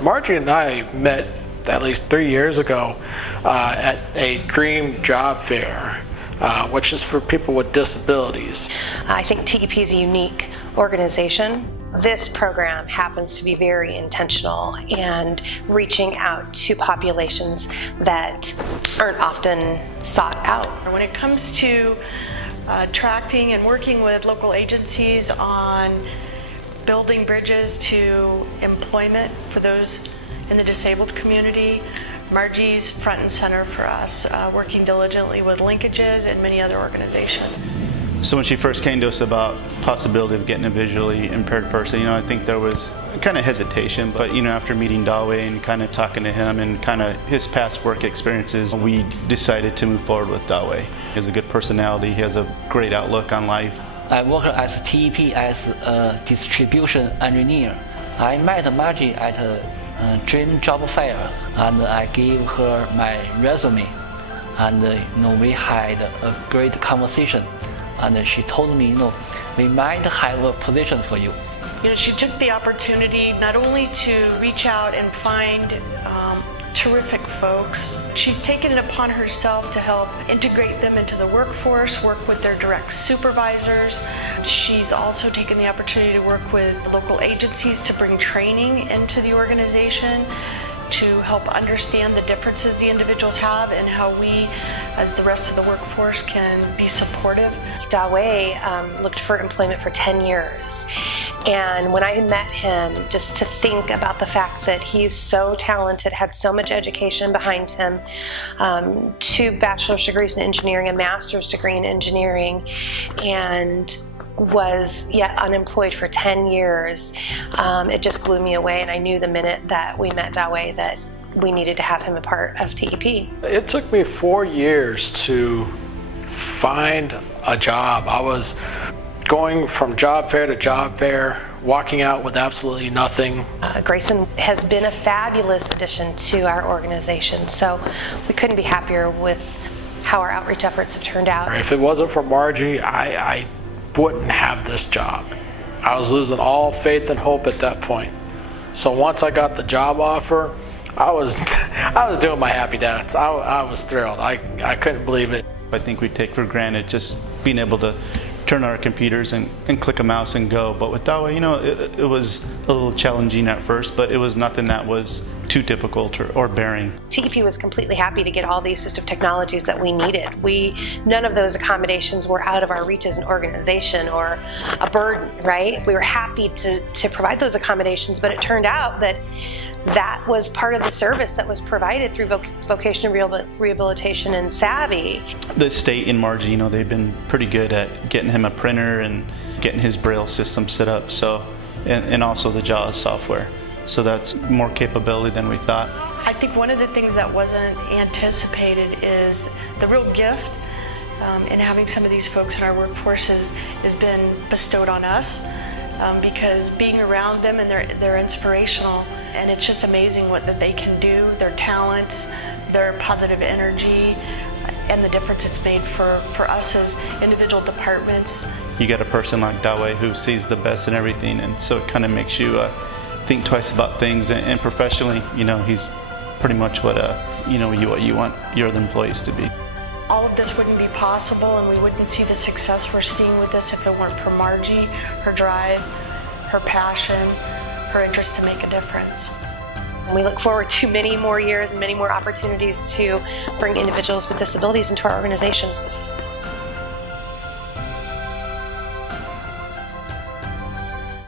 Margie and I met at least 3 years ago at a dream job fair, which is for people with disabilities. I think TEP is a unique organization. This program happens to be very intentional and reaching out to populations that aren't often sought out. When it comes to attracting and working with local agencies on building bridges to employment for those in the disabled community, Margie's front and center for us, working diligently with linkages and many other organizations. So when she first came to us about possibility of getting a visually impaired person, I think there was kind of hesitation, but after meeting Dawe and kind of talking to him and kind of his past work experiences, we decided to move forward with Dawe. He has a good personality, he has a great outlook on life. I work as TEP as a distribution engineer. I met Margie at a dream job fair and I gave her my resume, and we had a great conversation. And she told me, we might have a position for you. She took the opportunity not only to reach out and find terrific folks, she's taken it upon herself to help integrate them into the workforce, work with their direct supervisors. She's also taken the opportunity to work with local agencies to bring training into the organization, to help understand the differences the individuals have and how we, as the rest of the workforce, can be supportive. Dawe looked for employment for 10 years. And when I met him, just to think about the fact that he's so talented, had so much education behind him, 2 bachelor's degrees in engineering, a master's degree in engineering, and was yet unemployed for 10 years, it just blew me away. And I knew the minute that we met Dawe that we needed to have him a part of TEP. It took me 4 years to find a job. I was going from job fair to job fair, walking out with absolutely nothing. Grayson has been a fabulous addition to our organization, so we couldn't be happier with how our outreach efforts have turned out. If it wasn't for Margie, I wouldn't have this job. I was losing all faith and hope at that point. So once I got the job offer, I was doing my happy dance. I was thrilled. I couldn't believe it. I think we take for granted just being able to turn our computers and click a mouse and go. But with Dawe, it was a little challenging at first, but it was nothing that was too difficult or bearing. TEP was completely happy to get all the assistive technologies that we needed. None of those accommodations were out of our reach as an organization or a burden, right? We were happy to provide those accommodations, but it turned out that was part of the service that was provided through vocational rehabilitation and Savvy. The state and Margie, they've been pretty good at getting him a printer and getting his Braille system set up, so and also the JAWS software. So that's more capability than we thought. I think one of the things that wasn't anticipated is the real gift in having some of these folks in our workforce has been bestowed on us. Because being around them and they're inspirational, and it's just amazing that they can do, their talents, their positive energy, and the difference it's made for us as individual departments. You get a person like Dawe who sees the best in everything, and so it kind of makes you think twice about things. And professionally, he's pretty much what you want your employees to be. All of this wouldn't be possible, and we wouldn't see the success we're seeing with this if it weren't for Margie, her drive, her passion, her interest to make a difference. We look forward to many more years and many more opportunities to bring individuals with disabilities into our organization.